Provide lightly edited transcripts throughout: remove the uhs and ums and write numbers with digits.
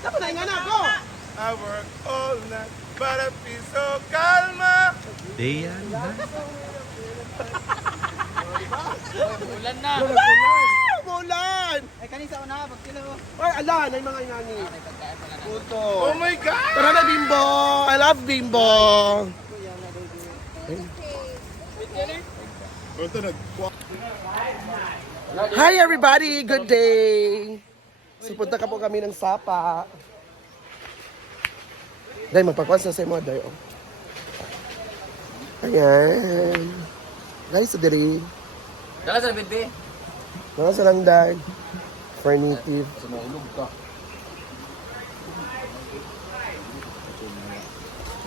Dapat na ingana ako. I work all night, but I feel so calma. Diyan na. Ulan na. Bulan! Ay, kanisa una, pagkilo. Ay, ala, na yung mga ingani. Puto. Oh my God! Tara na, Bimbo! I love Bimbo! Hi everybody! Good day! So punta ka po kami ng Sapa. Day, magpakwas na sa mo, Day. Oh. Ayan. Guys, sa diri. Dala sa bebe. Mga sa lang, Day. For native. Sumulog ka.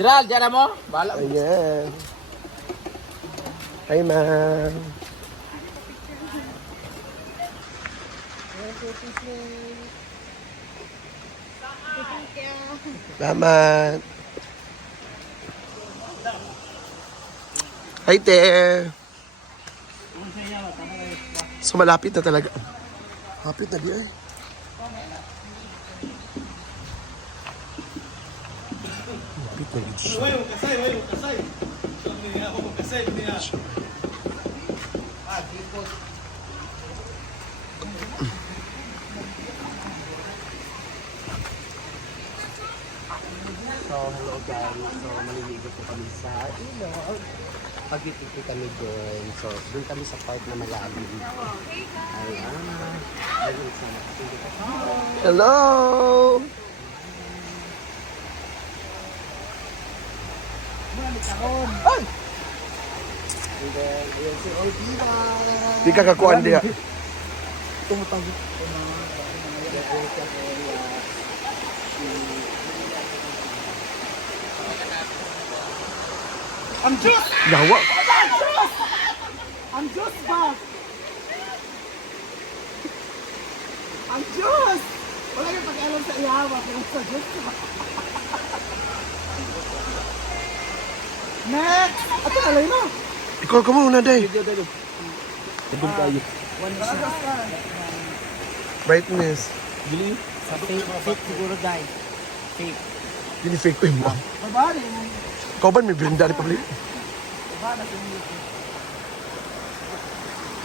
Gerald, dyan mo? Bahala mo. Ayan. Hi, ma'am. Salamat. Hi there. So malapit na talaga. Malapit na di ay. Malapit na di siya. So, hello guys. So, maliligo po kami sa ilog. Pag-itik kami doon. So, doon kami sa part na malalim. Ayan. Ayun, sana kasi dito. Hello. Ay! And then, ayun si Olvira. Di ka kakuan diya. Tumutawag. Ang Diyos! Yawa! Ang Diyos ba? Ang Diyos! Wala yung pag-alam sa ihawa, pero sa Diyos ba? Next! Ato alay na! Ikaw ka muna, Day. Ibig kayo. Brightness. Sa fake siguro guys. Fake. Yun yung fake ko mo. Babari. Ikaw ba may Brenda ni Pabli?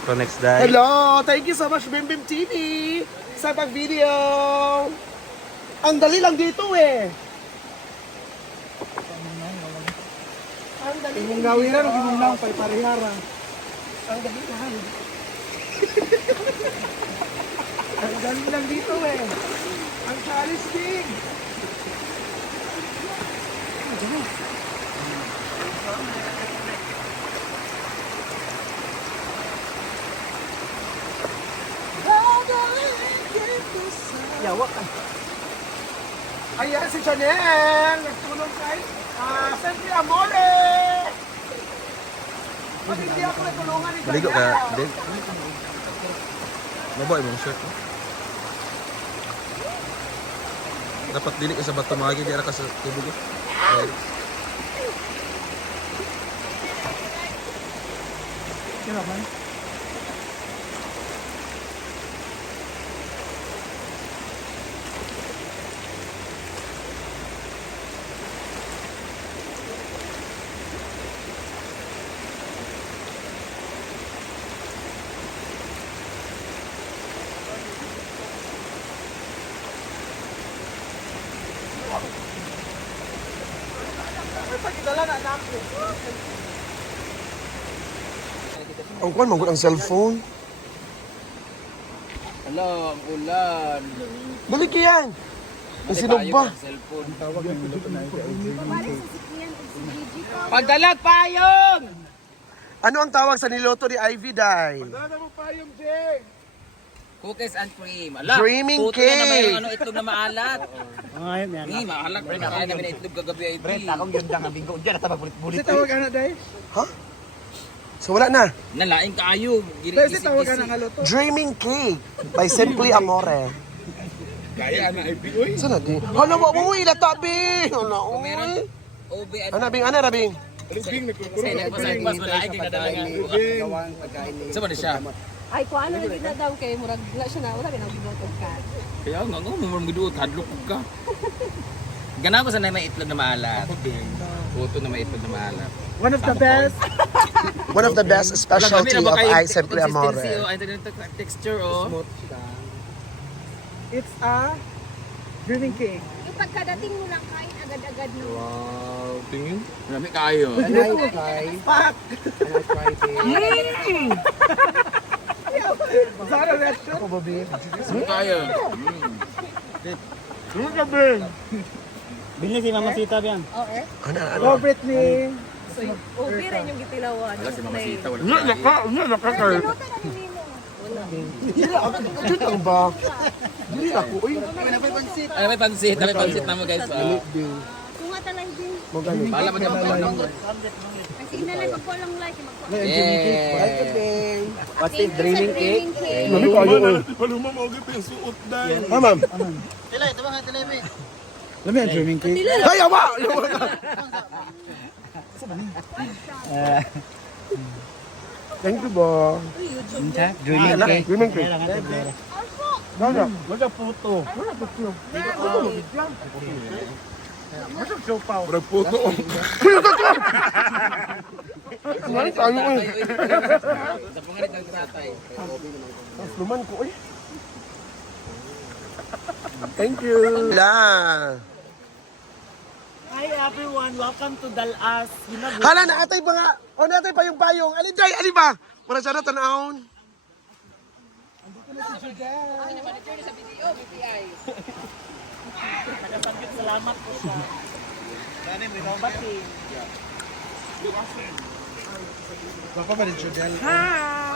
So next day. Hello! Thank you so much, Bim Bim TV! Sa pag-video! Ang dali lang dito eh! Ang dali lang. gawiran, gimong lang, pay-pariharan. Ang dali lang. Ang dali lang dito eh! Ang challenge big! Yawa ka. Ayan si Chanel! Nagtulong kay Sempre Amore! Pag hindi ako natulungan ni Maligo ka, Chanel. Dave. Maboy mong shirt. No? Dapat dili ka sa bato magi di ka sa tubig. Okay. Kira man? Ang kuwan, magod ang cellphone. Hello, ang ulan. Balik yan! Ang sinog ba? Cellphone. Pagdalag payong! Ano ang tawag sa niloto ni Ivy Day? Cookies and cream. Ala, Dreaming puto na naman cake. yung ano, itlog na maalat. Ngayon yan. Ni, maalat. Kaya namin na itlog kagabi ay Brent, akong ganda nga bingo dyan. At bulit-bulit. tawag ano, Day? Ha? So wala na. Nalaing kaayo. Gisi tawag na nga luto. Dreaming Cake by Simply Amore. Kaya na ay Uy! Saan na di? Hala, uwi na tabi! Hala, Meron uwi. OB at Ano, Bing? Ano, Rabing? Alibing, Kasi nagkukurong. nagpasay pas wala ay kagadalangan. Gawang pagkain ni... Sa ba siya? Ay, kung ano na ginadaw kay murag wala siya na, wala ginagibotog ka. Kaya nga nga, mamamagduot, hadlok ka. Ganahan ko sa na may itlog na maalat. Puto na may itlog na maalat. One of the best. One of the best specialty of Ay Simple Amore. Ay, texture, oh. It's a dreaming cake. Yung pagkadating mo lang kain agad-agad no. Wow, tingin. Marami kayo. Fuck! Zara restaurant. Ako, baby. Marami kayo. Bilhin si Mama Sita yan. Oo eh. Go, Britney. So, ubi rin yung gitilawan. Wala si Mama Sita, wala Nga, kayo. nakakay. Pinuta na ni Nino. Dili ako. Dili lang ba? Dili ako. Uy. Ay, may pansit na mo guys. Kung nga talay din. Bala mo dyan. Kasi inalay ko po lang like. Yeah. What's it? Dreaming cake? Mami ko ayo. Paluma mo agad yung suot dahil. Ah, ma'am. Lami ang dreaming cake. Ay, awa! Thank you, ba? Dreaming cake. Dreaming cake. Wala. Wala puto. Murag puto. Ano tayo ko eh. Sa pangalit ng tatay. Luman ko eh. Thank you. La. Hi everyone, welcome to Dalas. Hala na atay pa nga. O natay pa yung payong. Alin day, alin ba? Para sana tanahon. Salamat po siya.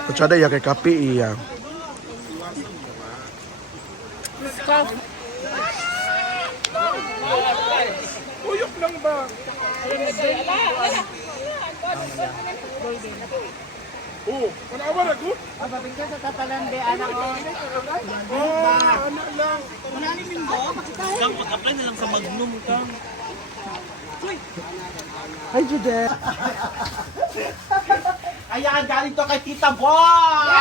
Kutsada ya kay kape iya. Uyok lang ba? Oh, manawa na ko? Mag-apply na lang sa Magnum ka. Hi, Jude. Ayan, galing to kay Tita Boy!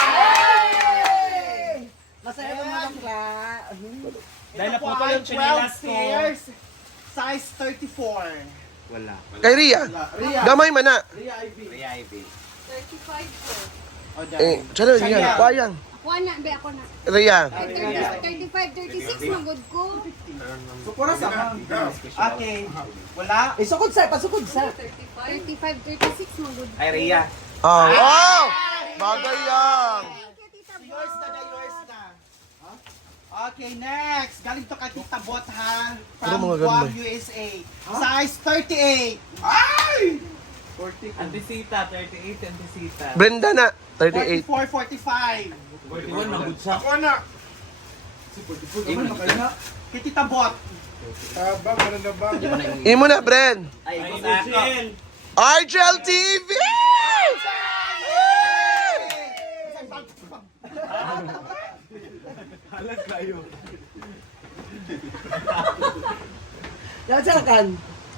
Masaya mo mga bakla. Dahil na po ito yung chinilas ko. Size 34. Wala. Kay Ria. Gamay man na. Ria IV. 35 po. Eh, chalo Ria. Kuayang. Ako na, be ako na. Ria. 35, 36 magod ko. Sukura sa Okay. Wala. Isukod sa, pasukod sa. 35, 36 magod ko. Ay, Ria. Oh! Bagay yan. Yours na. Okay, next. Galing to kay Tita Bot, ha? Pero From mga Guam, ganun. USA. Size 38. Antisita, 38 antisita. Brenda na. 38. 44, 45. 41 magud sa. Ako na. Kay Tita Bot. Tabang, meron na ba? Imo na, Bren. Ay, Angel. Argel TV! Halag kayo.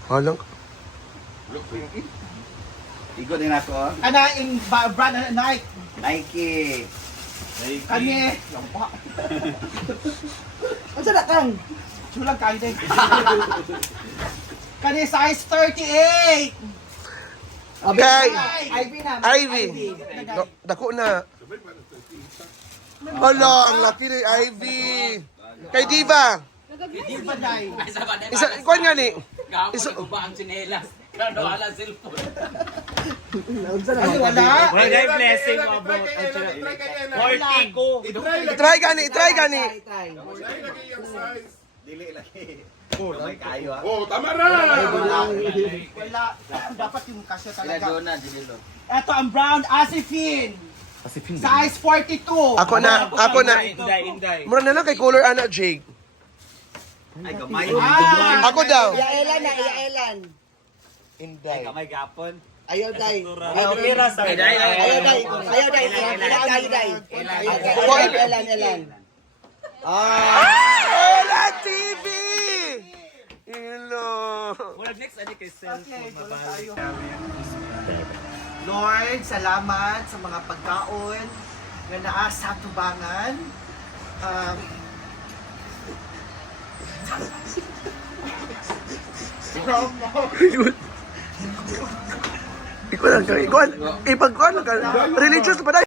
Halang. Igo din ako. Ana, in brand na Nike. Nike. Kani. Ano sa kang? Chulang kayo din. Kani size 38. Okay. Ivy na. Ivy. Dako na. Hala, ang laki ni Ivy. Kay Diva. Di ba dai? Isa, kuwan nga ni. Kahapon ko ba ang tsinelas? Kano ala cellphone. Ay, wala. Wala na yung blessing mo about. Try kayo na. 40 ko. Try gani, try gani. Try lagi yung size. Dili lagi. Oh, may kayo ha. Oh, tama na. Wala. Dapat yung kasya Sila talaga. doon na, Jinilo. Ito ang brown Asifin. Size 42. Ako na. Inday. Mura na lang kay color ana Jake. Ay, gamay. Ako daw. Ay, kamay gapon. Ayaw dai. Ay, okay ra sa. Ella TV! Hello. Wala next ani kay cellphone mabalik. Lord, salamat sa mga pagkaon nga naa sa tubangan. Ikaw lang ka, ipagkuhan lang ka, religious pa na.